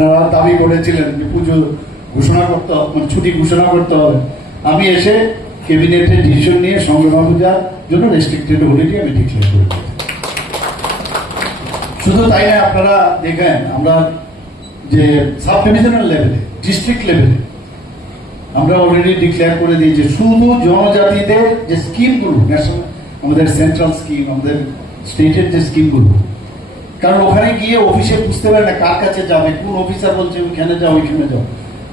আপনারা দাবি করেছিলেন যে পুজো ঘোষণা করতে হবে, মানে ছুটি ঘোষণা করতে হবে। আমি এসে ক্যাবিনেটের ডিসিশন নিয়ে সংগ্রাম পূজার জন্য রেস্ট্রিক্টেড হলিডে আমি ডিক্লেয়ার করে দিই। শুধু তাই না, আপনারা দেখেন আমরা যে সাব ডিভিশনাল লেভেলে, ডিস্ট্রিক্ট লেভেলে আমরা অলরেডি ডিক্লেয়ার করে দিয়েছি শুধু জনজাতিদের যে স্কিমগুলো, ন্যাশনাল আমাদের সেন্ট্রাল স্কিম, আমাদের স্টেটের যে স্কিমগুলো, কারণ ওখানে গিয়ে অফিসে বুঝতে পারে না কার কাছে যাবে, কোন অফিসার বলছে ওইখানে যাও ওইখানে যাও।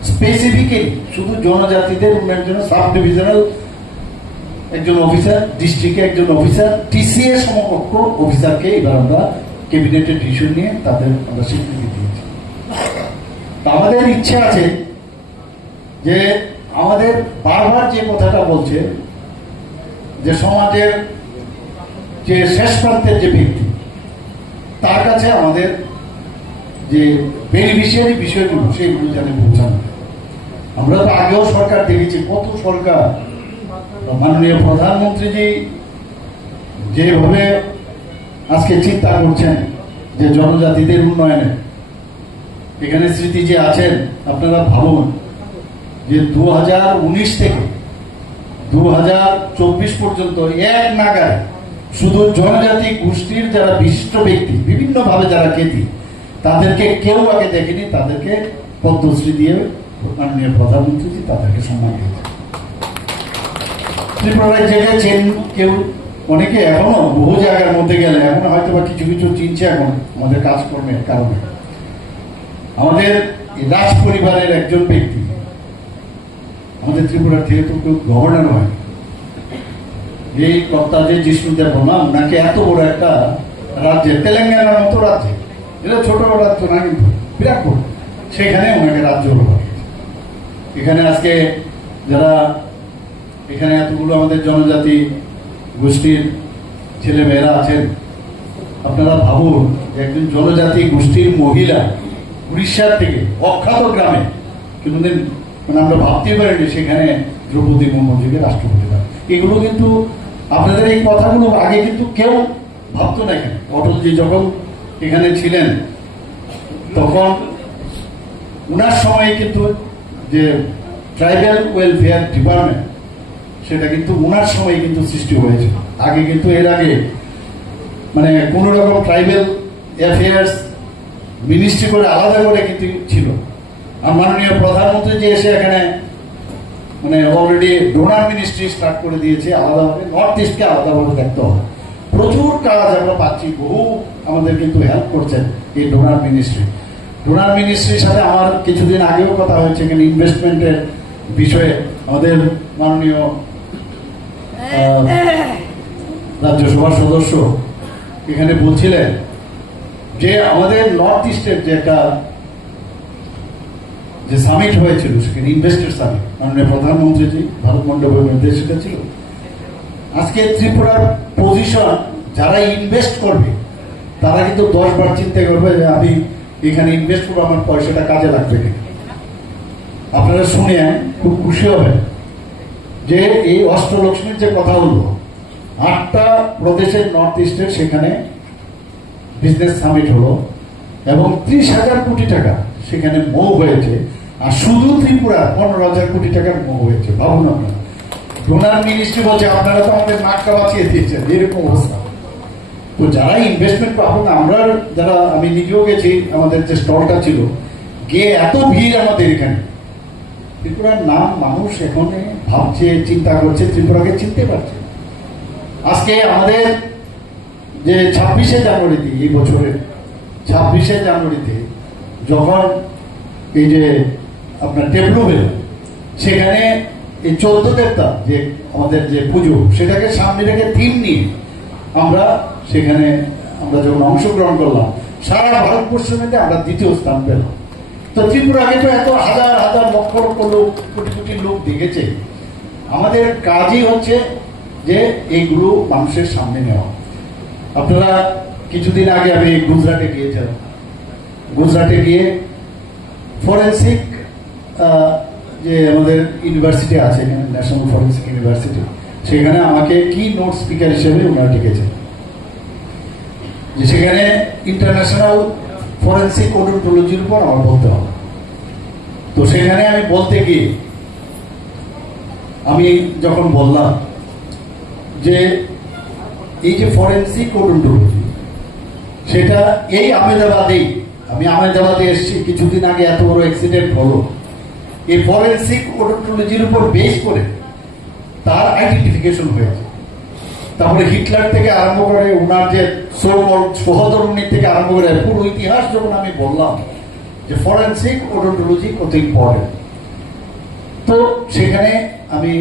স্পেসিফিক্যালি শুধু জনজাতিদের উন্নয়নের জন্য সাব ডিভিশনাল একজন অফিসার, ডিস্ট্রিক্টে একজন অফিসার, টিসিএ সমকক্ষ অফিসারকে এবার আমরা ক্যাবিনেটের ডিসিশন নিয়ে তাদের আমরা স্বীকৃতি দিয়েছি। আমাদের ইচ্ছা আছে যে আমাদের বারবার যে কথাটা বলছে যে সমাজের যে শেষ প্রান্তের যে ব্যক্তি, তার কাছে আমাদের যে বেনিফিশিয়ারি বিষয়গুলো সেগুলো যেন পৌঁছানো। আমরা তো আগেও সরকার দেখেছি, কত সরকার, মাননীয় প্রধানমন্ত্রীজি যেভাবে আজকে চিন্তা করছেন যে জনজাতিদের উন্নয়নে, এখানে স্মৃতি যে আছেন, আপনারা ভাবুন যে 2019 থেকে 2024 পর্যন্ত এক নাগারে শুধু জনজাতি গোষ্ঠীর যারা বিশিষ্ট ব্যক্তি, বিভিন্ন ভাবে যারা খ্যাতি, তাদেরকে কেউ আগে দেখেনি, তাদেরকে পদ্মশ্রী দিয়ে মাননীয় প্রধানমন্ত্রী তাদেরকে সম্মান দিয়েছে। ত্রিপুরায় জেগেছেন কেউ, অনেকে এখনো বহু জায়গার মধ্যে গেলে এখনো হয়তো বা কিছু কিছু চিনছে এখন আমাদের কাজকর্মের কারণে। আমাদের রাজ পরিবারের একজন ব্যক্তি আমাদের ত্রিপুরা থেকে তো কেউ গভর্নর হয়, এই কর্তা যে জিষ্ণুদেব বর্মা, ওনাকে এত বড় একটা রাজ্যে, তেলেঙ্গানার মতো রাজ্যে, এটা ছোট রাজ্য না কিন্তু বিরাট বড়, সেখানে ওনাকে রাজ্য হলো। এখানে আজকে যারা এখানে এতগুলো আমাদের জনজাতি গোষ্ঠীর ছেলে মেয়েরা আছেন, আপনারা ভাবুন একজন জনজাতি গোষ্ঠীর মহিলা উড়িষ্যার থেকে অখ্যাত গ্রামে, কিন্তু মানে আমরা ভাবতেই পারিনি সেখানে দ্রৌপদী মুর্মুজিকে রাষ্ট্রপতি। এগুলো কিন্তু আপনাদের এই কথাগুলো আগে কিন্তু কেউ ভাবতো না। এখানে অটলজি যখন এখানে ছিলেন তখন উনার সময় কিন্তু যে ট্রাইবাল ওয়েলফেয়ার ডিপার্টমেন্ট, সেটা কিন্তু উনার সময় কিন্তু সৃষ্টি হয়েছে। আগে কিন্তু এর আগে মানে কোন রকম ট্রাইবাল অ্যাফেয়ার্স মিনিস্ট্রি করে আলাদা করে কিন্তু ছিল। আর মাননীয় প্রধানমন্ত্রী যে এসে এখানে মানে অলরেডি ডোনার মিনিস্ট্রি স্টার্ট করে দিয়েছে, আলাদাভাবে নর্থ ইস্টকে আলাদাভাবে দেখতে হবে। প্রচুর কাজ আমরা পাচ্ছি, বহু আমাদের কিন্তু হেল্প করছেন এই ডোনার মিনিস্ট্রি। ডোনার মিনিস্ট্রির সাথে আমার কিছুদিন আগেও কথা হয়েছে, এখানে ইনভেস্টমেন্টের বিষয়ে আমাদের মাননীয় রাজ্যসভার সদস্য এখানে বলছিলেন যে আমাদের নর্থ ইস্টের যে একটা যে সামিট হয়েছিল, সেখানে ইনভেস্টার সামিট, মাননীয় প্রধানমন্ত্রীজি ভারত মণ্ডপের নির্দেশিকা ছিল। আজকে ত্রিপুরার পজিশন, যারা ইনভেস্ট করবে তারা কিন্তু 10 বার চিন্তা করবে যে আমি এখানে ইনভেস্ট করবো, আমার পয়সাটা কাজে লাগবে কিনা। আপনারা শুনে খুব খুশি হবেন যে এই অষ্টলক্ষ্মীর যে কথা হলো, 8টা প্রদেশের নর্থ ইস্টের সেখানে বিজনেস সামিট হলো এবং 30,000 কোটি টাকা সেখানে মুভ হয়েছে। আর শুধু ত্রিপুরা 15,000 কোটি টাকার মুভ হয়েছে। ভাবুন আপনারা, ডোনার মিনিস্ট্রি বলছে আপনারা তো আমাদের নাকটা বাঁচিয়ে দিয়েছেন, এরকম অবস্থা। তো যারা ইনভেস্টমেন্ট পাবেন, আমরা যারা, আমি নিজেও গেছি, আমাদের যে স্টলটা ছিল, গিয়ে এত ভিড় আমাদের এখানে, ত্রিপুরার নাম মানুষ এখন ভাবছে, চিন্তা করছে, ত্রিপুরাকে চিনতে পারছে। আজকে আমাদের যে 26শে জানুয়ারিতে, এই বছরের 26শে জানুয়ারিতে যখন এই যে আপনার টেবলুবেল, সেখানে এই 14 দেবতা যে আমাদের যে পুজো, সেটাকে সামনে রেখে থিম নিয়ে আমরা সেখানে আমরা যখন অংশগ্রহণ করলাম, সারা ভারতবর্ষের মধ্যে আমরা 2য় স্থান পেলাম। তো ত্রিপুরাকে তো এত হাজার হাজার লক্ষ লক্ষ লোক, কোটি কোটি লোক দেখেছে। আমাদের কাজই হচ্ছে যে এইগুলো মানুষের সামনে নেওয়া। আপনারা কিছুদিন আগে আমি গুজরাটে গিয়েছিলাম। গুজরাটে গিয়ে ফরেন্সিক যে আমাদের ইউনিভার্সিটি আছে এখানে, ন্যাশনাল ফরেন্সিক ইউনিভার্সিটি, সেখানে আমাকে কি নোট স্পিকার হিসেবে ওনারা ডেকেছেন। যে সেখানে ইন্টারন্যাশনাল ফরেন্সিক ওডোন্টোলজির উপর আমার বলতে হবে। তো সেখানে আমি বলতে গিয়ে আমি যখন বললাম যে এই যে ফরেন্সিক ওডোন্টোলজি, সেটা এই আহমেদাবাদেই, আমি আহমেদাবাদে এসেছি কিছুদিন আগে, এত বড় অ্যাক্সিডেন্ট হলো, এই ফরেন্সিক ওডোন্টোলজির উপর বেস করে তার আইডেন্টিফিকেশন হয়েছে। তারপরে হিটলার থেকে আরম্ভ করে ওনার যে সহধর্মী থেকে আরম্ভ করে পুরো ইতিহাস যখন আমি বললাম যে ফরেন্সিক ওডোন্টোলজি কত ইম্পর্টেন্ট, তো সেখানে আমি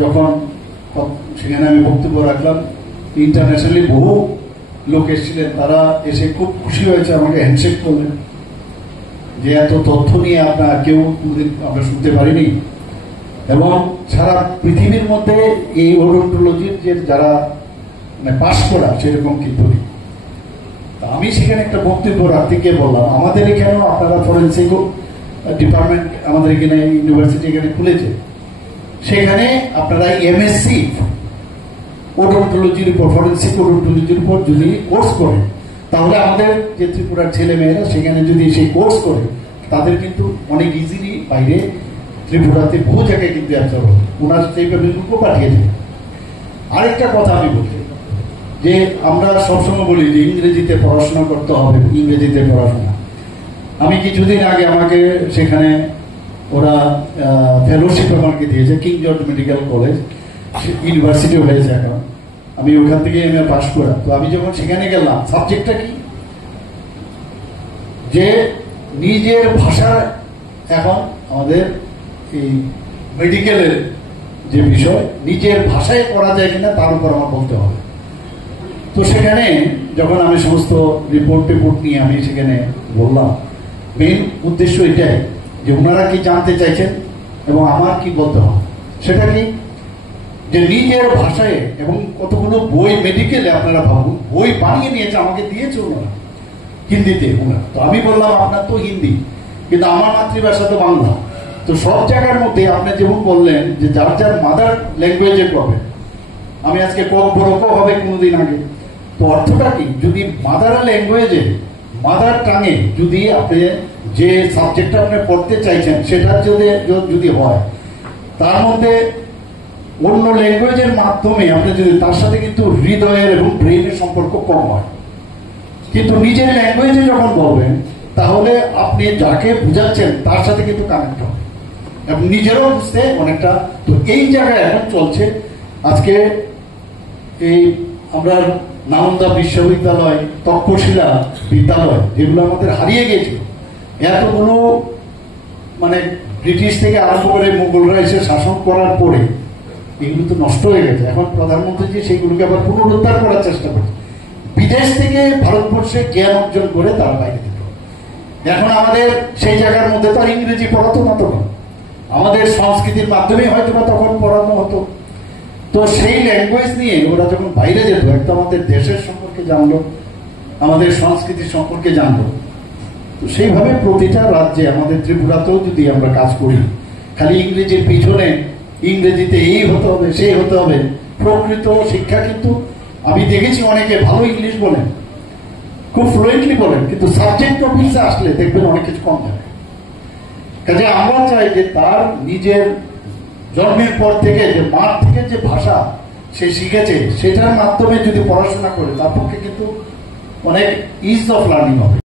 যখন সেখানে আমি বক্তব্য রাখলাম, ইন্টারন্যাশনালি বহু লোক এসেছিলেন, তারা এসে খুব খুশি হয়েছে, আমাকে হ্যান্ডশেক করলেন যে এত তথ্য নিয়ে আপনার কেউ আমরা শুনতে পারিনি। এবং সারা পৃথিবীর মধ্যে এই ওডোন্টোলজির যে যারা মানে পাশ করা সেরকম কিন্তু নেই। আমি সেখানে একটা বক্তব্য রাখতে গিয়ে বললাম, আমাদের এখানেও আপনারা ফরেন্সিক ডিপার্টমেন্ট আমাদের এখানে ইউনিভার্সিটি এখানে খুলেছে, সেখানে আপনারা এমএসসি ওডোন্টোলজির উপর, ফরেন্সিক ওডোন্টোলজির উপর যদি কোর্স করে, তাহলে আমাদের যে ত্রিপুরার ছেলে মেয়েরা সেখানে যদি সেই কোর্স করে, তাদের কিন্তু অনেক ইজিলি বাইরে ত্রিপুরাতে বহু জায়গায় কিন্তু অ্যাবজর্ব হবে। ওনার সেইভাবে গ্রুপও পাঠিয়েছে। আরেকটা কথা আমি বলি যে আমরা সবসময় বলি যে ইংরেজিতে পড়াশোনা করতে হবে, ইংরেজিতে পড়াশোনা। আমি কিছুদিন আগে আমাকে সেখানে ওরা ফেলোশিপ আমাকে দিয়েছে, king George medical college university হয়েছে এখন, আমি ওখান থেকে এমএ পাস করা। তো আমি যখন সেখানে গেলাম, সাবজেক্টটা কি যে নিজের ভাষা, এখন আমাদের এই মেডিকেলের যে বিষয় নিজের ভাষায় পড়া যায় কিনা তার উপর আমার বলতে হবে। তো সেখানে যখন আমি সমস্ত রিপোর্ট নিয়ে আমি সেখানে বললাম, মেইন উদ্দেশ্য এটাই যে ওনারা কি জানতে চাইছেন এবং আমার কি বলতে হবে, সেটা কি যে নিজের ভাষায়। এবং কতগুলো বই মেডিকেলে আপনারা ভাবুন, বই বানিয়ে নিয়েছে, আমাকে দিয়েছে ওনারা হিন্দিতে ওনারা। তো আমি বললাম আপনার তো হিন্দি, কিন্তু আমার মাতৃভাষা তো বাংলা। তো সব জায়গার মধ্যে আপনি যেমন বললেন যে যার যার মাদার ল্যাঙ্গুয়েজে প্রবলেম, আমি আজকে বড় হবে কোনোদিন আগে, তো অর্থটা কি, যদি মাদার ল্যাঙ্গুয়েজে, মাদার টাঙে যদি আপনি যে সাবজেক্টটা আপনি পড়তে চাইছেন সেটা যদি হয়, তার মধ্যে অন্য ল্যাঙ্গুয়েজের মাধ্যমে আপনি যদি তার সাথে কিন্তু হৃদয়ের এবং ব্রেনের সম্পর্ক কম হয়। কিন্তু নিজের ল্যাঙ্গুয়েজে যখন বলবেন, তাহলে আপনি যাকে বুঝাচ্ছেন তার সাথে কিন্তু কানেক্ট হবে এবং নিজেরও বুঝতে অনেকটা। তো এই জায়গায় এখন চলছে আজকে এই আমরা নালন্দা বিশ্ববিদ্যালয়, তক্ষশিলা বিদ্যালয়, যেগুলো আমাদের হারিয়ে গেছে, এতগুলো মানে ব্রিটিশ থেকে আরম্ভ করে মুঘলরা এসে শাসন করার পরে এগুলো তো নষ্ট হয়ে গেছে। এখন প্রধানমন্ত্রী যে সেইগুলোকে আবার পুনরুদ্ধার করার চেষ্টা করছে, বিদেশ থেকে ভারতবর্ষে জ্ঞান অর্জন করে তার বাইরে দিত। এখন আমাদের সেই জায়গার মধ্যে তো আর ইংরেজি পড়াতো না, তখন আমাদের সংস্কৃতির মাধ্যমে হয়তো বা তখন পড়ানো হতো। তো সেই ল্যাঙ্গুয়েজ নিয়ে ওরা যখন বাইরে যেত, একটা আমাদের দেশের সম্পর্কে জানলো, আমাদের সংস্কৃতির সম্পর্কে জানলো। তো সেইভাবে প্রতিটা রাজ্যে, আমাদের ত্রিপুরাতেও যদি আমরা কাজ করি, খালি ইংরেজির পিছনে ইংরেজিতে এই হতে হবে সেই হতে হবে, প্রকৃত শিক্ষা কিন্তু আমি দেখেছি অনেকে ভালো ইংলিশ বলেন, খুব ফ্লুয়েন্টলি বলেন, কিন্তু সাবজেক্ট অফিসে আসলে দেখবেন অনেক কিছু কম যাবে। কাজে আমরা চাই যে তার নিজের জন্মের পর থেকে যে মার থেকে যে ভাষা সে শিখেছে, সেটার মাধ্যমে যদি পড়াশোনা করে, তার পক্ষে কিন্তু অনেক ইজ অফ লার্নিং হবে।